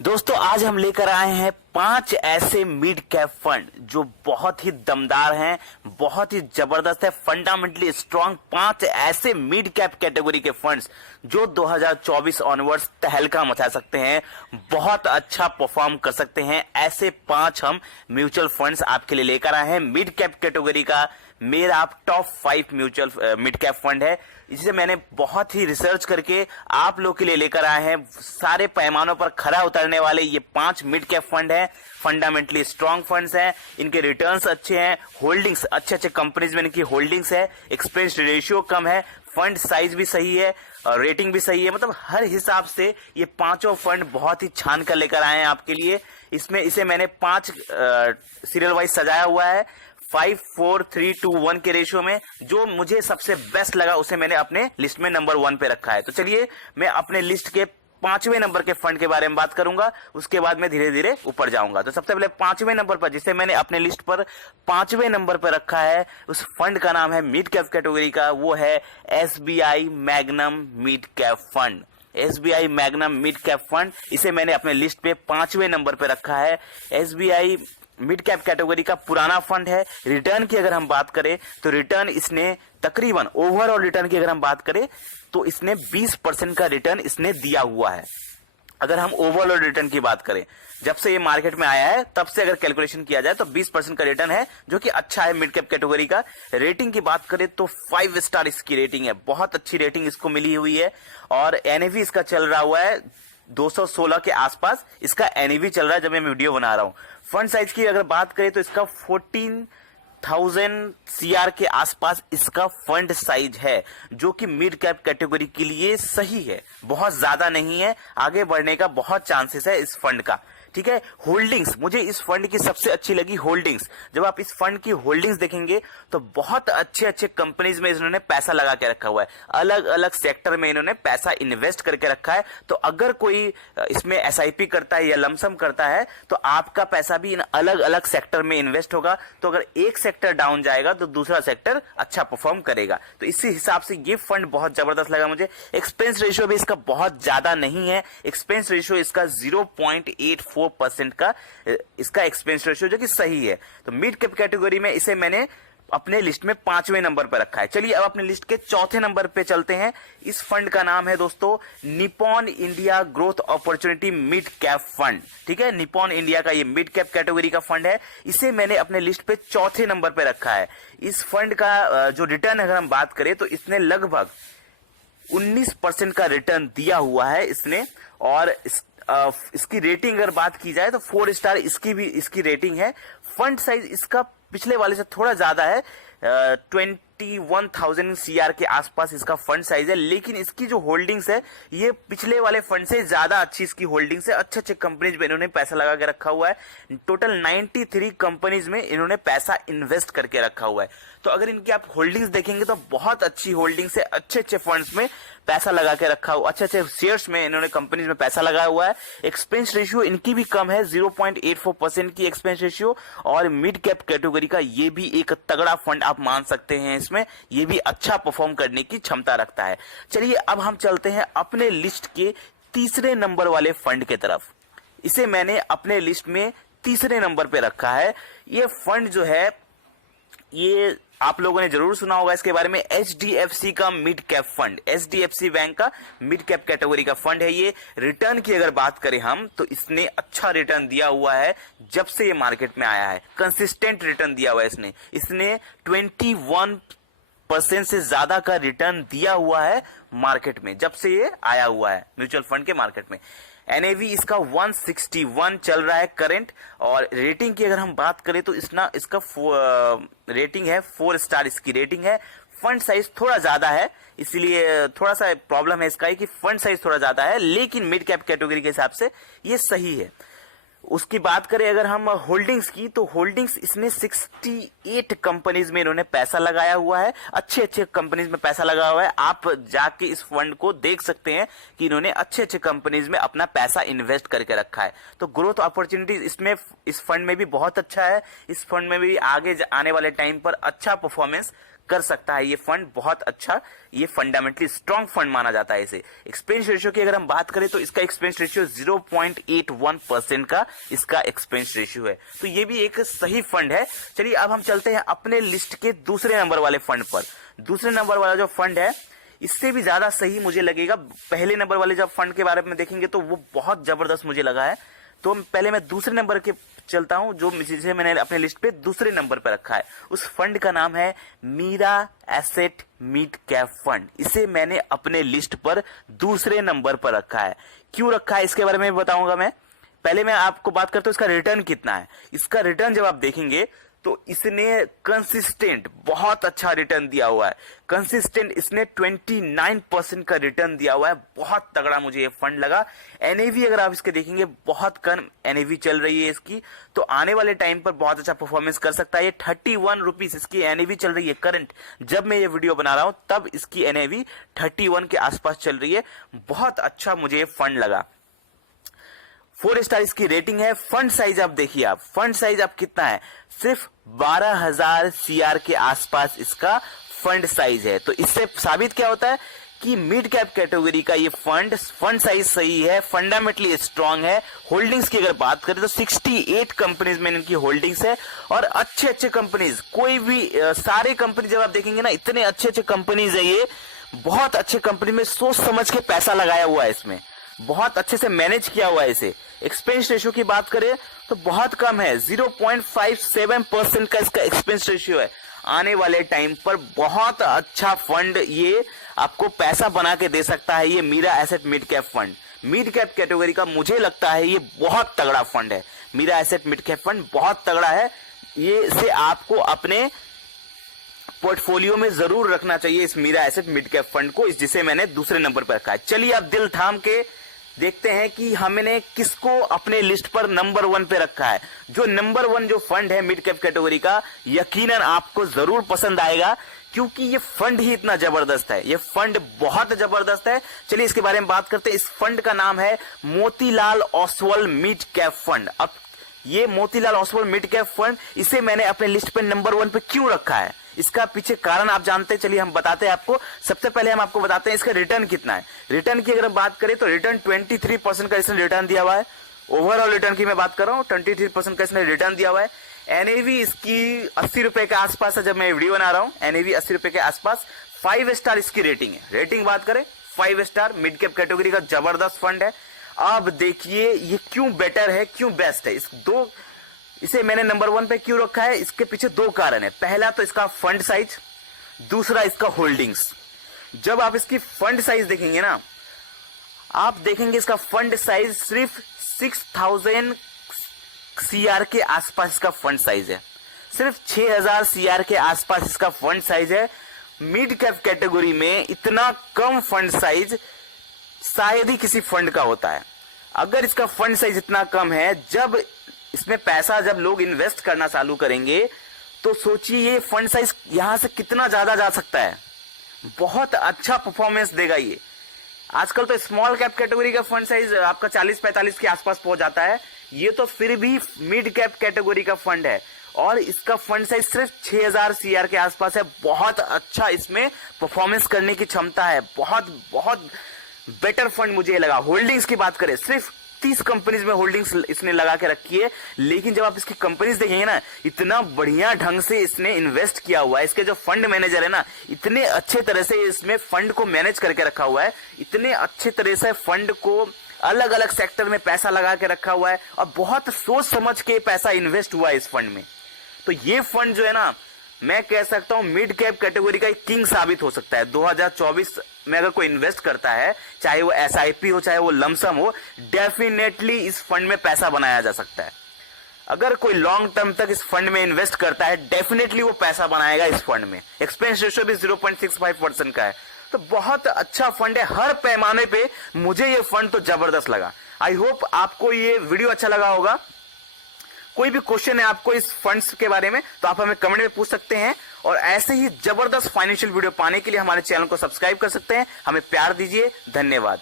दोस्तों आज हम लेकर आए हैं 5 ऐसे मिड कैप फंड जो बहुत ही दमदार हैं, बहुत ही जबरदस्त है, फंडामेंटली स्ट्रांग। 5 ऐसे मिड कैप कैटेगरी के फंड्स जो 2024 ऑनवर्ड्स तहलका मचा सकते हैं, बहुत अच्छा परफॉर्म कर सकते हैं। ऐसे 5 हम म्यूचुअल फंड्स आपके लिए लेकर आए हैं। मिड कैप कैटेगरी का मेरा top 5 mutual mid cap fund है, जिसे मैंने बहुत ही रिसर्च करके आप लोग के लिए लेकर आए हैं। सारे पैमानों पर खरा उतरने वाले ये 5 मिड कैप फंड हैं, फंडामेंटली स्ट्रांग फंड्स हैं, इनके रिटर्न्स अच्छे हैं, होल्डिंग्स अच्छे कंपनीज में इनकी होल्डिंग्स है, एक्सपेंस रेशियो कम है, फंड साइज भी सही है और रेटिंग भी सही है। मतलब हर हिसाब से ये पांचों फंड बहुत ही छान कर लेकर आए हैं आपके लिए। इसे मैंने 5 सीरियल वाइज सजाया हुआ है, 5 4 3 2 1 के रेशियो में। जो मुझे सबसे बेस्ट लगा उसे मैंने अपने लिस्ट में नंबर 1 पे रखा है। तो चलिए मैं अपने लिस्ट के 5वें नंबर के फंड के बारे में बात करूंगा, उसके बाद मैं धीरे धीरे ऊपर जाऊंगा। तो सबसे पहले 5वें नंबर पर, जिसे मैंने अपने लिस्ट पर 5वें नंबर पर रखा है, उस फंड का नाम है मिड कैप कैटेगरी का, वो है SBI magnum mid cap fund. SBI magnum mid cap fund, इसे मैंने अपने लिस्ट पे 5वें नंबर पे रखा है। एसबीआई मिड कैप कैटेगरी का पुराना फंड है। रिटर्न की अगर हम बात करें तो रिटर्न इसने तकरीबन, ओवरऑल रिटर्न की अगर हम बात करें तो इसने 20% का रिटर्न इसने दिया हुआ है। अगर हम ओवरऑल रिटर्न की बात करें, जब से ये मार्केट में आया है तब से अगर कैलकुलेशन किया जाए तो 20% का रिटर्न है, जो कि अच्छा है मिड कैप कैटेगरी का। रेटिंग की बात करें तो 5 स्टार इसकी रेटिंग है, बहुत अच्छी रेटिंग इसको मिली हुई है। और एनएवी इसका चल रहा हुआ है 216 के आसपास इसका एनईवी चल रहा है जब मैं वीडियो बना रहा हूं। फंड साइज की अगर बात करें तो इसका 14,000 सीआर के आसपास इसका फंड साइज है, जो कि मिड कैप कैटेगरी के लिए सही है, बहुत ज्यादा नहीं है, आगे बढ़ने का बहुत चांसेस है इस फंड का। ठीक है। होल्डिंग्स, मुझे इस फंड की सबसे अच्छी लगी होल्डिंग्स। जब आप इस फंड की होल्डिंग्स देखेंगे तो बहुत अच्छे अच्छे कंपनीज में इन्होंने पैसा लगा के रखा हुआ है, अलग अलग सेक्टर में इन्होंने पैसा इन्वेस्ट करके रखा है। तो अगर कोई इसमें एसआईपी करता है या लमसम करता है तो आपका पैसा भी इन अलग अलग सेक्टर में इन्वेस्ट होगा। तो अगर एक सेक्टर डाउन जाएगा तो दूसरा सेक्टर अच्छा परफॉर्म करेगा। तो इसी हिसाब से ये फंड बहुत जबरदस्त लगा मुझे। एक्सपेंस रेशियो भी इसका बहुत ज्यादा नहीं है, एक्सपेंस रेशियो इसका 0.84% का इसका एक्सपेंस रेशियो, जो कि सही है। तो मिड कैप कैटेगरी में इसे मैंने अपने लिस्ट में 5वें नंबर पर रखा है। चलिए अब अपने लिस्ट के 4थे नंबर पे चलते हैं। इस फंड का नाम है दोस्तों Nippon India growth opportunity mid cap fund. ठीक है, निप्पॉन इंडिया का ये मिड कैप कैटेगरी का फंड है, इसे मैंने अपने लिस्ट पे 4थे नंबर पे रखा है। इस फंड का जो रिटर्न अगर हम बात करें तो इसने लगभग 19% का रिटर्न दिया हुआ है इसने। और इसकी रेटिंग अगर बात की जाए तो 4 स्टार इसकी रेटिंग है। फंड साइज इसका पिछले वाले से थोड़ा ज्यादा है, 21,000 सीआर के आसपास इसका फंड साइज है, लेकिन इसकी जो होल्डिंग्स है ये पिछले वाले फंड से ज्यादा अच्छी इसकी होल्डिंग्स है। अच्छे अच्छे कंपनीज में इन्होंने पैसा लगा के रखा हुआ है। टोटल 93 कंपनीज में इन्होंने पैसा इन्वेस्ट करके रखा हुआ है। तो अगर इनकी आप होल्डिंग्स देखेंगे तो बहुत अच्छी होल्डिंग्स है, अच्छे अच्छे फंड्स में पैसा लगा के रखा हुआ, अच्छे अच्छे शेयर्स में इन्होंने कंपनीज में पैसा लगाया हुआ है। एक्सपेंस रेशियो इनकी भी कम है, 0.84% की एक्सपेंस रेशियो। और मिड कैप कैटेगरी का ये भी एक तगड़ा फंड आप मान सकते हैं, इसमें ये भी अच्छा परफॉर्म करने की क्षमता रखता है। चलिए अब हम चलते हैं अपने लिस्ट के 3रे नंबर वाले फंड के तरफ। इसे मैंने अपने लिस्ट में 3रे नंबर पे रखा है। ये फंड जो है ये आप लोगों ने जरूर सुना होगा इसके बारे में, एचडीएफसी का mid cap fund, HDFC bank का मिड कैप कैटेगरी का फंड है ये। रिटर्न की अगर बात करें हम तो इसने अच्छा रिटर्न दिया हुआ है जब से ये मार्केट में आया है, कंसिस्टेंट रिटर्न दिया हुआ है इसने 21% से ज्यादा का रिटर्न दिया हुआ है मार्केट में, जब से ये आया हुआ है म्यूचुअल फंड के मार्केट में। एनएवी इसका 161 चल रहा है करंट। और रेटिंग की अगर हम बात करें तो इसका रेटिंग है 4 स्टार इसकी रेटिंग है। फंड साइज थोड़ा ज्यादा है, इसलिए थोड़ा सा प्रॉब्लम है इसका कि फंड साइज थोड़ा ज्यादा है, लेकिन मिड कैप कैटेगरी के हिसाब से ये सही है। उसकी बात करें अगर हम होल्डिंग्स की तो होल्डिंग्स इसने 68 कंपनीज में इन्होंने पैसा लगाया हुआ है, अच्छे अच्छे कंपनीज में पैसा लगाया हुआ है। आप जाके इस फंड को देख सकते हैं कि इन्होंने अच्छे अच्छे कंपनीज में अपना पैसा इन्वेस्ट करके रखा है। तो ग्रोथ अपॉर्चुनिटीज इसमें इस फंड में भी बहुत अच्छा है। इस फंड में भी आगे आने वाले टाइम पर अच्छा परफॉर्मेंस कर सकता है ये फंड। बहुत अच्छा, ये फंडामेंटली स्ट्रॉन्ग फंड माना जाता है इसे। एक्सपेंस रेशियो की अगर हम बात करें तो इसका एक्सपेंस रेशियो 0.81% का इसका एक्सपेंस रेशियो है, तो ये भी एक सही फंड है। चलिए अब हम चलते हैं अपने लिस्ट के दूसरे नंबर वाले फंड पर। दूसरे नंबर वाला जो फंड है इससे भी ज्यादा सही मुझे लगेगा। पहले नंबर वाले जब फंड के बारे में देखेंगे तो वो बहुत जबरदस्त मुझे लगा है, तो पहले मैं दूसरे नंबर के चलता हूं जो जिसे मैंने अपने लिस्ट पे दूसरे नंबर पे रखा है। उस फंड का नाम है Mirae Asset mid cap fund. इसे मैंने अपने लिस्ट पर दूसरे नंबर पर रखा है। क्यों रखा है इसके बारे में बताऊंगा मैं। पहले मैं आपको बात करता हूं इसका रिटर्न कितना है। इसका रिटर्न जब आप देखेंगे तो इसने कंसिस्टेंट बहुत अच्छा रिटर्न दिया हुआ है। कंसिस्टेंट इसने 29% का रिटर्न दिया हुआ है। बहुत तगड़ा मुझे ये फंड लगा। एनएवी अगर आप इसके देखेंगे बहुत कम एनएवी चल रही है इसकी, तो आने वाले टाइम पर बहुत अच्छा परफॉर्मेंस कर सकता है। ये 31 रुपीज इसकी एनएवी चल रही है करंट। जब मैं ये वीडियो बना रहा हूं तब इसकी एनएवी 31 के आसपास चल रही है। बहुत अच्छा मुझे ये फंड लगा। 4 स्टार इसकी रेटिंग है। फंड साइज आप देखिए, आप फंड साइज आप कितना है, सिर्फ 12,000 CR के आसपास इसका फंड साइज है। तो इससे साबित क्या होता है कि मिड कैप कैटेगरी का ये फंड साइज सही है, फंडामेंटली स्ट्रांग है। होल्डिंग्स की अगर बात करें तो 68 कंपनीज में इनकी होल्डिंग्स है और अच्छे अच्छे कंपनीज, कोई भी सारे कंपनी जब आप देखेंगे ना इतने अच्छे अच्छे कंपनीज है ये। बहुत अच्छे कंपनी में सोच समझ के पैसा लगाया हुआ है इसमें, बहुत अच्छे से मैनेज किया हुआ है इसे। एक्सपेंस रेशियो की बात करें तो बहुत कम है, 0.57% का इसका एक्सपेंस रेशियो है। आने वाले टाइम पर बहुत अच्छा फंड ये आपको पैसा बना के दे सकता है। ये Mirae Asset mid cap fund, mid cap category का मुझे लगता है ये बहुत तगड़ा फंड है। Mirae Asset mid cap fund बहुत तगड़ा है। ये से आपको अपने पोर्टफोलियो में जरूर रखना चाहिए इस Mirae Asset mid cap fund को, जिसे मैंने दूसरे नंबर पर रखा है। चलिए अब दिल थाम के देखते हैं कि हमने किसको अपने लिस्ट पर नंबर 1 पे रखा है। जो नंबर 1 जो फंड है मिड कैप कैटेगरी का, यकीनन आपको जरूर पसंद आएगा क्योंकि ये फंड ही इतना जबरदस्त है। ये फंड बहुत जबरदस्त है। चलिए इसके बारे में बात करते हैं। इस फंड का नाम है Motilal Oswal mid cap fund. अब ये Motilal Oswal mid cap fund, इसे मैंने अपने लिस्ट पे नंबर 1 पे क्यों रखा है, इसका पीछे कारण आप जानते हैं। चलिए हम बताते हैं आपको। सबसे पहले हम आपको बताते हैं इसका रिटर्न कितना है। रिटर्न की अगर हम बात करें तो रिटर्न 23% का इसने रिटर्न दिया हुआ है। ओवरऑल रिटर्न की मैं बात कर रहा हूं, 23% का इसने रिटर्न दिया हुआ है। एनएवी इसकी 80 रुपए के आसपास है जब मैं वीडियो बना रहा हूं। एनएवी 80 रुपए के आसपास। 5 स्टार इसकी रेटिंग है। रेटिंग बात करें 5 स्टार, मिड कैप कैटेगरी का जबरदस्त फंड है। अब देखिए ये क्यों बेटर है, क्यों बेस्ट है। इसे मैंने नंबर 1 पे क्यों रखा है, इसके पीछे 2 कारण है। पहला तो इसका फंड साइज, दूसरा इसका होल्डिंग्स। जब आप इसकी फंड साइज देखेंगे ना, आप देखेंगे इसका फंड साइज सिर्फ 6000 CR के आसपास इसका फंड साइज है। सिर्फ 6000 CR के आसपास इसका फंड साइज है। मिड कैप कैटेगरी में इतना कम फंड साइज शायद ही किसी फंड का होता है। अगर इसका फंड साइज इतना कम है, जब इसमें पैसा जब लोग इन्वेस्ट करना चालू करेंगे तो सोचिए ये फंड साइज यहां से कितना ज्यादा जा सकता है। बहुत अच्छा परफॉर्मेंस देगा ये। आजकल तो स्मॉल कैप कैटेगरी का फंड साइज आपका 40-45 के आसपास पहुंच जाता है। ये तो फिर भी मिड कैप कैटेगरी का फंड है और इसका फंड साइज सिर्फ 6000 CR के आसपास है। बहुत अच्छा इसमें परफॉर्मेंस करने की क्षमता है। बहुत बहुत बेटर फंड मुझे लगा। होल्डिंग्स की बात करें, सिर्फ 30 कंपनीज में होल्डिंग्स इसने लगा के रखी है। लेकिन जब आप इसकी कंपनीज देखेंगे ना, इतना बढ़िया ढंग से इसने इन्वेस्ट किया हुआ है। इसके जो फंड मैनेजर है ना, इतने अच्छे तरह से इसमें फंड को मैनेज करके रखा हुआ है। इतने अच्छे तरह से फंड को अलग अलग सेक्टर में पैसा लगा के रखा हुआ है और बहुत सोच समझ के पैसा इन्वेस्ट हुआ है इस फंड में। तो ये फंड जो है ना, मैं कह सकता हूं मिड कैप कैटेगरी का एक किंग साबित हो सकता है। 2024 में अगर कोई इन्वेस्ट करता है, चाहे वो SIP हो चाहे वो लमसम हो, डेफिनेटली इस फंड में पैसा बनाया जा सकता है। अगर कोई लॉन्ग टर्म तक इस फंड में इन्वेस्ट करता है, डेफिनेटली वो पैसा बनाएगा इस फंड में। एक्सपेंस रेशियो भी 0.65% का है। तो बहुत अच्छा फंड है। हर पैमाने पे मुझे ये फंड तो जबरदस्त लगा। आई होप आपको ये वीडियो अच्छा लगा होगा। कोई भी क्वेश्चन है आपको इस फंड्स के बारे में तो आप हमें कमेंट में पूछ सकते हैं और ऐसे ही जबरदस्त फाइनेंशियल वीडियो पाने के लिए हमारे चैनल को सब्सक्राइब कर सकते हैं। हमें प्यार दीजिए। धन्यवाद।